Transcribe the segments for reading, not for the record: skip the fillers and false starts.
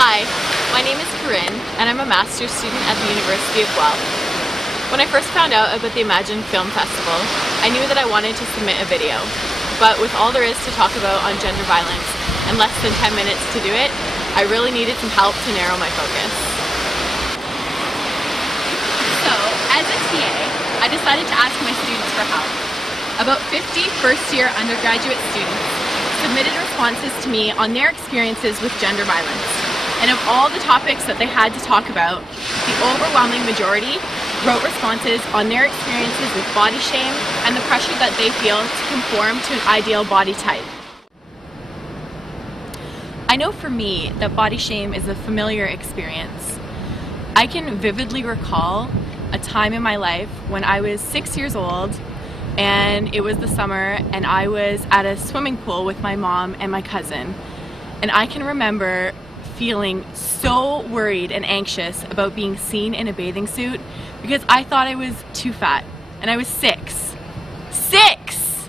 Hi, my name is Corinne and I'm a master's student at the University of Guelph. When I first found out about the Imagyn Film Festival, I knew that I wanted to submit a video. But with all there is to talk about on gender violence and less than 10 minutes to do it, I really needed some help to narrow my focus. So, as a TA, I decided to ask my students for help. About 50 first-year undergraduate students submitted responses to me on their experiences with gender violence. And of all the topics that they had to talk about, the overwhelming majority wrote responses on their experiences with body shame and the pressure that they feel to conform to an ideal body type. I know for me that body shame is a familiar experience. I can vividly recall a time in my life when I was 6 years old and it was the summer and I was at a swimming pool with my mom and my cousin. And I can remember feeling so worried and anxious about being seen in a bathing suit because I thought I was too fat, and I was 6. 6!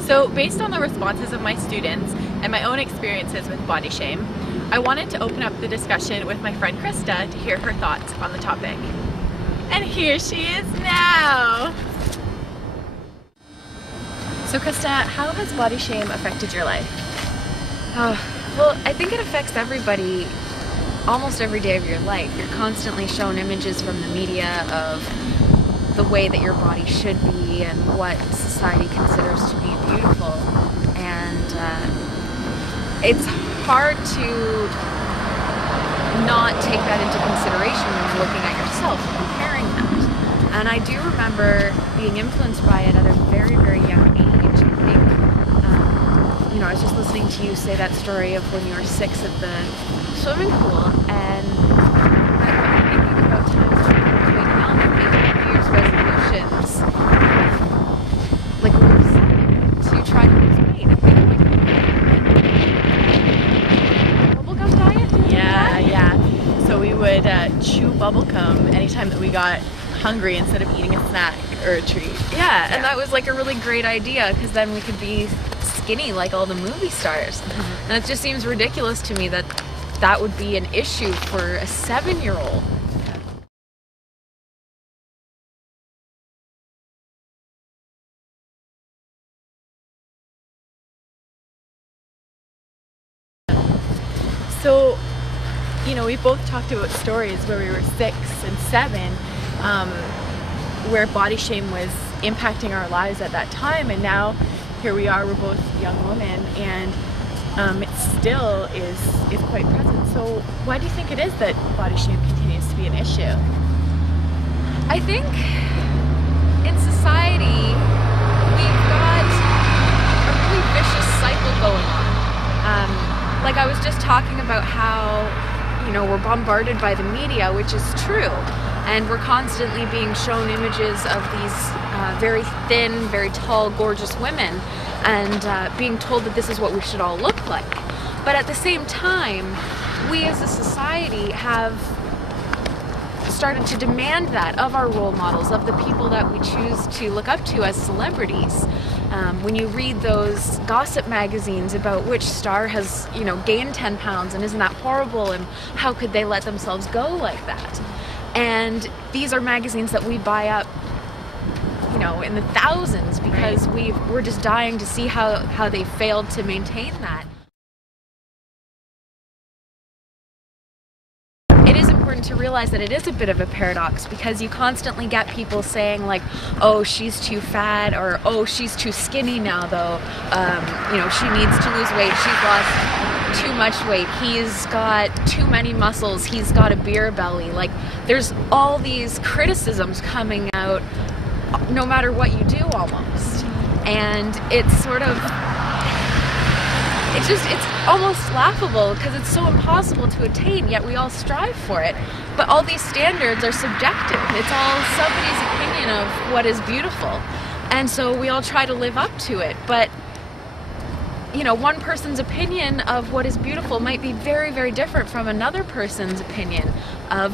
So based on the responses of my students and my own experiences with body shame, I wanted to open up the discussion with my friend Krista to hear her thoughts on the topic. And here she is now! So Krista, how has body shame affected your life? Well, I think it affects everybody almost every day of your life. You're constantly shown images from the media of the way that your body should be and what society considers to be beautiful. And it's hard to not take that into consideration when you're looking at yourself and comparing that. And I do remember being influenced by it at a very, very young age. I was just listening to you say that story of when you were 6 at the swimming pool, and that got me thinking about times when you were doing health and making New Year's resolutions, like to try to lose weight. I think like bubblegum diet. Yeah. So we would chew bubblegum anytime that we got hungry instead of eating a snack or a treat. Yeah, and that was like a really great idea because then we could be skinny like all the movie stars. Mm-hmm. And it just seems ridiculous to me that that would be an issue for a 7-year-old. So, we both talked about stories where we were 6 and 7, where body shame was impacting our lives at that time, and now here we are, we're both young women, and it still is quite present. So why do you think it is that body shame continues to be an issue? I think in society we've got a really vicious cycle going on. Like I was just talking about how we're bombarded by the media, which is true, and we're constantly being shown images of these very thin, very tall, gorgeous women, and being told that this is what we should all look like. But at the same time, we as a society have started to demand that of our role models, of the people that we choose to look up to as celebrities. When you read those gossip magazines about which star has, gained 10 pounds and isn't that horrible and how could they let themselves go like that? And these are magazines that we buy up, in the thousands because we're just dying to see how they failed to maintain that. It is important to realize that it is a bit of a paradox because you constantly get people saying like, oh, she's too fat, or oh, she's too skinny now though, she needs to lose weight, she's lost too much weight, he's got too many muscles, he's got a beer belly. Like there's all these criticisms coming out no matter what you do almost, and it's sort of it's almost laughable because it's so impossible to attain, yet we all strive for it. But all these standards are subjective. It's all somebody's opinion of what is beautiful, and so we all try to live up to it. But one person's opinion of what is beautiful might be very, very different from another person's opinion of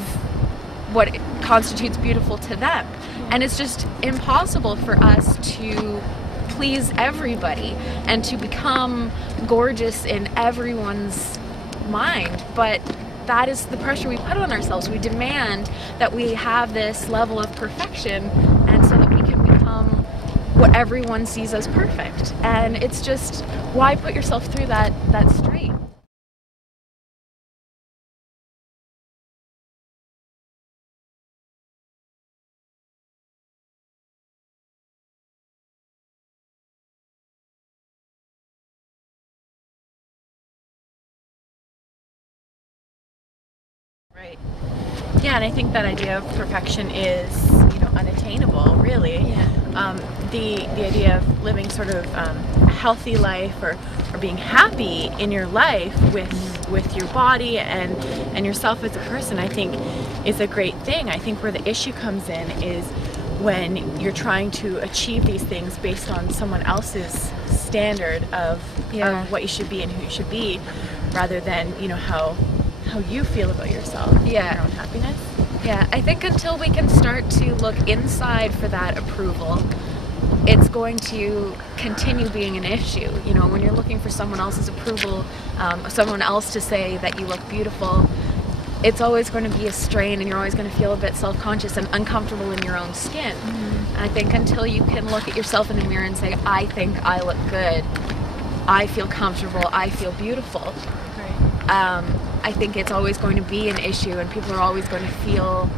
what constitutes beautiful to them. And it's just impossible for us to please everybody and to become gorgeous in everyone's mind, but that is the pressure we put on ourselves. We demand that we have this level of perfection, and so that we can become what everyone sees as perfect. And it's just, why put yourself through that strain? Right. Yeah, and I think that idea of perfection is, unattainable, really. Yeah. The idea of living sort of a healthy life, or being happy in your life with your body and yourself as a person, I think is a great thing. I think where the issue comes in is when you're trying to achieve these things based on someone else's standard of what you should be and who you should be, rather than how you feel about yourself and your own happiness. Yeah, I think until we can start to look inside for that approval, it's going to continue being an issue. When you're looking for someone else's approval, someone else to say that you look beautiful, it's always going to be a strain, and you're always going to feel a bit self-conscious and uncomfortable in your own skin. And I think until you can look at yourself in the mirror and say, I think I look good, I feel comfortable, I feel beautiful, I think it's always going to be an issue, and people are always going to feel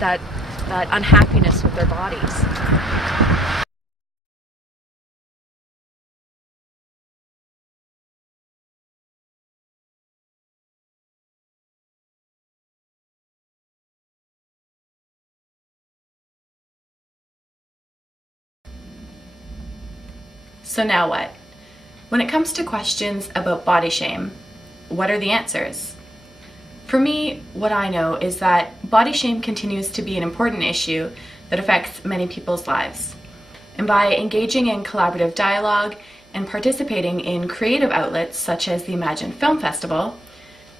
that unhappiness with their bodies. So now what? When it comes to questions about body shame, what are the answers? For me, what I know is that body shame continues to be an important issue that affects many people's lives. And by engaging in collaborative dialogue and participating in creative outlets such as the Imagyn Film Festival,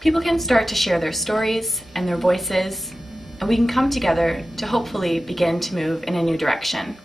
people can start to share their stories and their voices, and we can come together to hopefully begin to move in a new direction.